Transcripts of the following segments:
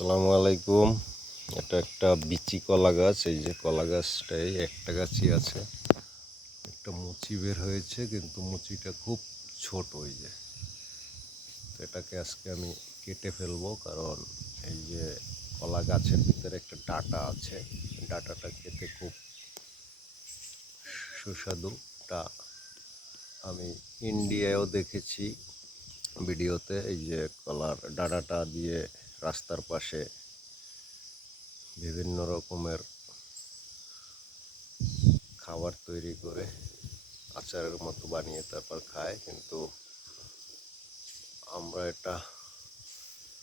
আসসালামু আলাইকুম। এটা একটা বিচি কলা গাছ। এই যে কলা গাছটাই একটা গাছই আছে, একটা মুচি বের হয়েছে, কিন্তু মুচিটা খুব ছোট। ওই যে তো এটাকে আজকে আমি কেটে ফেলবো, কারণ এই যে কলা গাছের ভিতরে একটা ডাঁটা আছে, ডাঁটাটা খেতে খুব সুস্বাদু। তা আমি ইন্ডিয়ায়ও দেখেছি ভিডিওতে, এই যে কলার ডাঁটাটা দিয়ে রাস্তার পাশে বিভিন্ন রকমের খাবার তৈরি করে আচারের মতো বানিয়ে তারপর খায়, কিন্তু আমরা এটা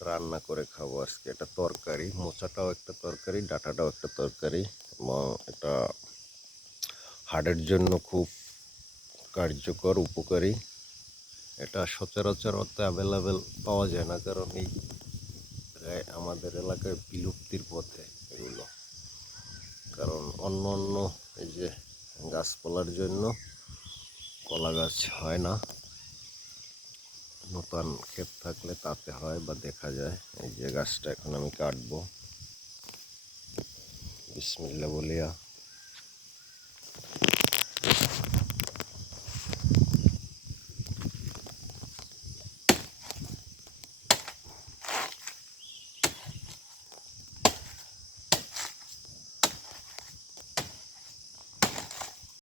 রান্না করে খাবো আজকে। এটা তরকারি, মোচাটাও একটা তরকারি, ডাঁটাটাও একটা তরকারি, এবং এটা হাড়ের জন্য খুব কার্যকর, উপকারী। এটা সচরাচর অর্থে অ্যাভেলেবেল পাওয়া যায় না, কারণ এই আমাদের এলাকায় বিলুপ্তির পথে এগুলো। কারণ অন্য অন্য এই যে গাছপালার জন্য কলা গাছ হয় না, নতুন ক্ষেত থাকলে তাতে হয় বা দেখা যায়। এই যে গাছটা এখন আমি কাটবো, বিসমিল্লাহ বলিয়া।